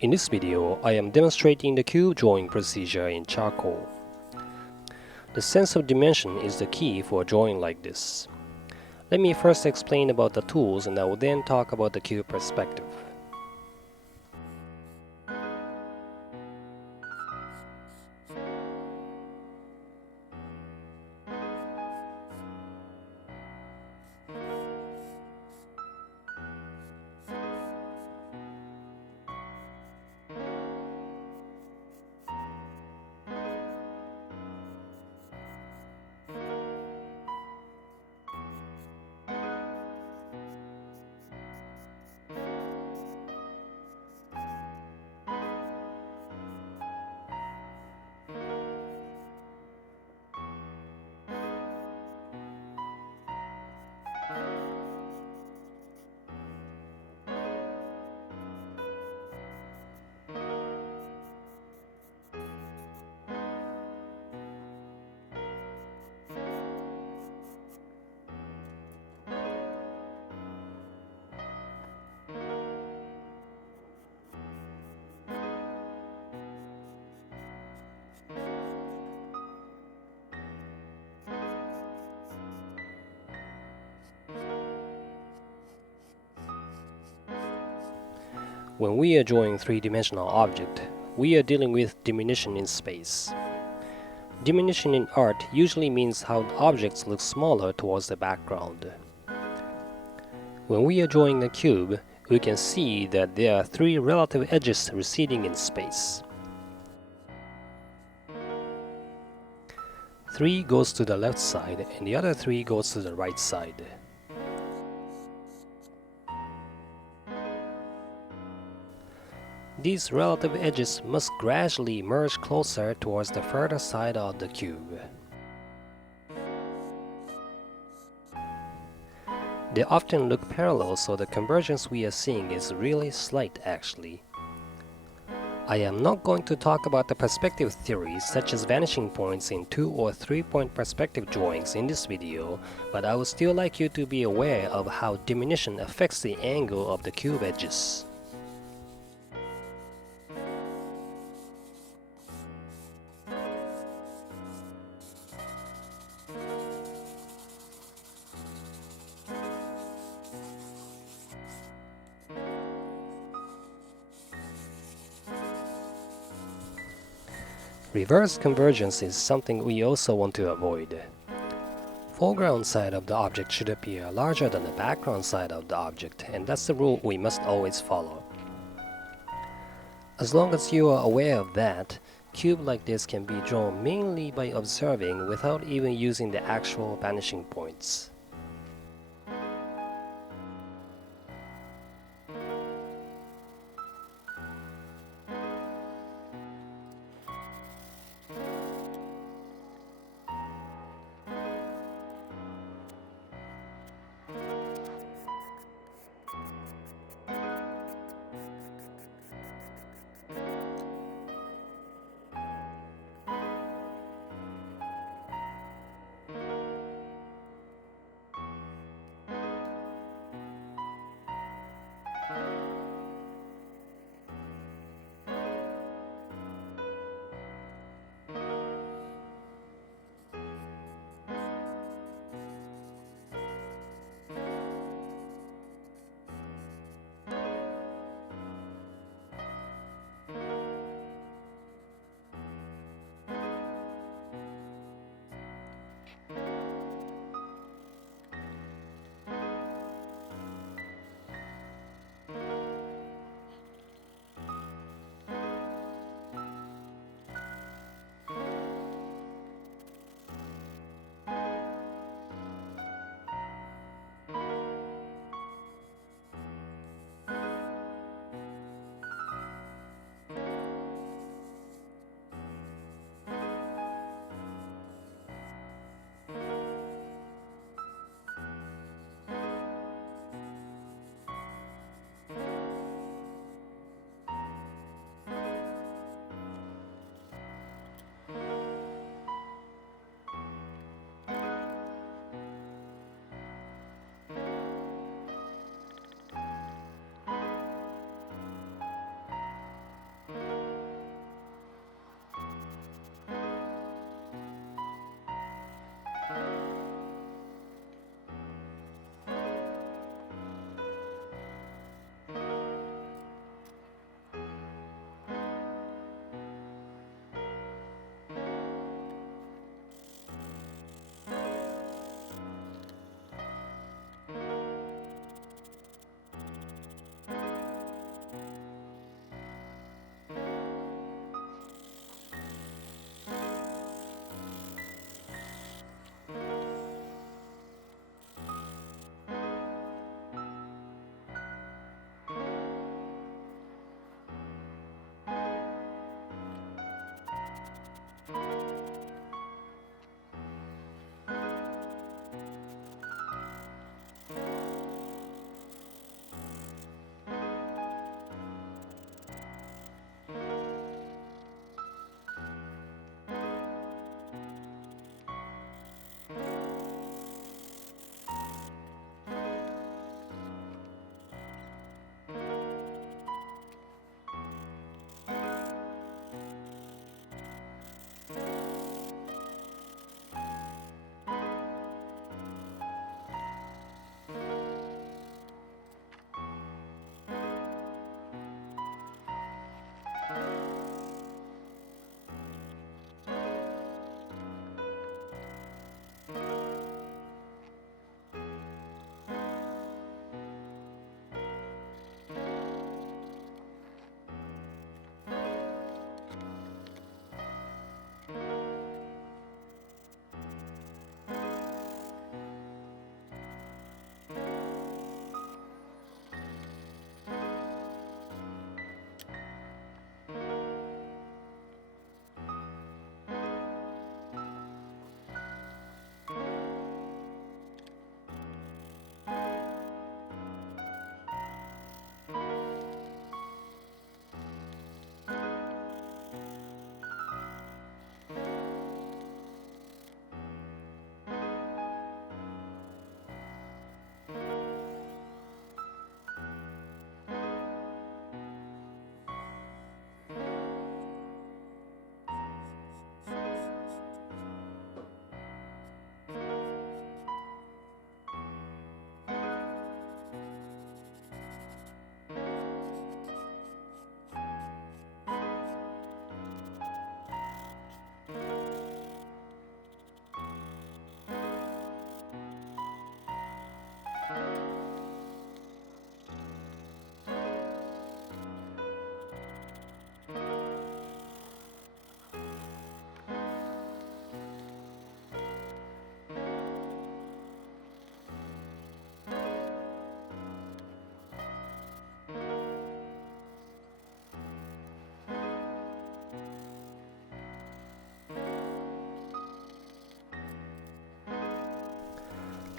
In this video, I am demonstrating the cube drawing procedure in charcoal. The sense of dimension is the key for a drawing like this. Let me first explain about the tools and I will then talk about the cube perspective. When we are drawing three-dimensional object, we are dealing with diminution in space. Diminution in art usually means how objects look smaller towards the background. When we are drawing a cube, we can see that there are three relative edges receding in space. 3 goes to the left side and the other 3 goes to the right side. These relative edges must gradually merge closer towards the further side of the cube. They often look parallel, so the convergence we are seeing is really slight actually. I am not going to talk about the perspective theories such as vanishing points in 2 or 3-point perspective drawings in this video, but I would still like you to be aware of how diminution affects the angle of the cube edges. Reverse convergence is something we also want to avoid. Foreground side of the object should appear larger than the background side of the object, and that's the rule we must always follow. As long as you are aware of that, cube like this can be drawn mainly by observing without even using the actual vanishing points.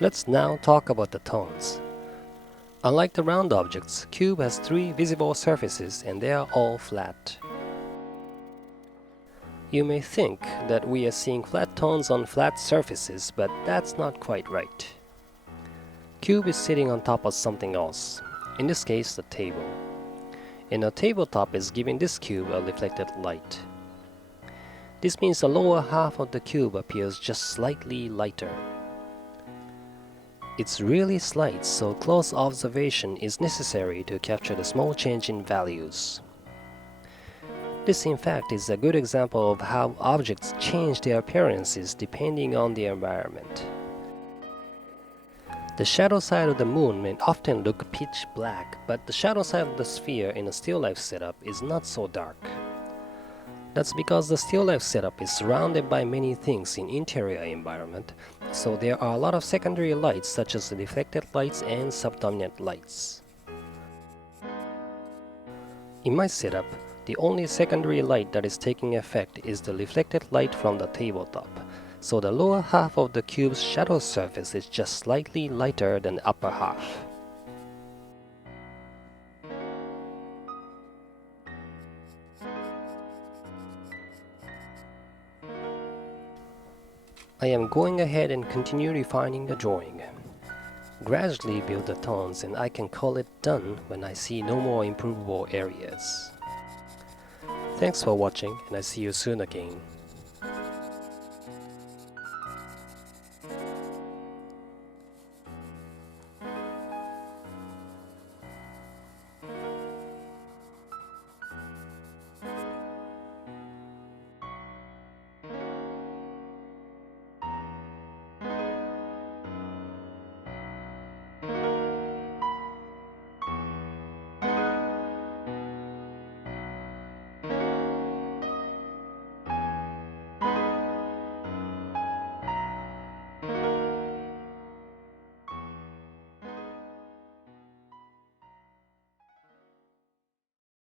Let's now talk about the tones. Unlike the round objects, cube has 3 visible surfaces and they are all flat. You may think that we are seeing flat tones on flat surfaces, but that's not quite right. Cube is sitting on top of something else, in this case the table. And a tabletop is giving this cube a reflected light. This means the lower half of the cube appears just slightly lighter. It's really slight, so close observation is necessary to capture the small change in values. This in fact is a good example of how objects change their appearances depending on the environment. The shadow side of the moon may often look pitch black, but the shadow side of the sphere in a still life setup is not so dark. That's because the still life setup is surrounded by many things in interior environment, so there are a lot of secondary lights such as reflected lights and subdominant lights. In my setup, the only secondary light that is taking effect is the reflected light from the tabletop, so the lower half of the cube's shadow surface is just slightly lighter than the upper half. I am going ahead and continue refining the drawing. Gradually build the tones and I can call it done when I see no more improvable areas. Thanks for watching and I see you soon again.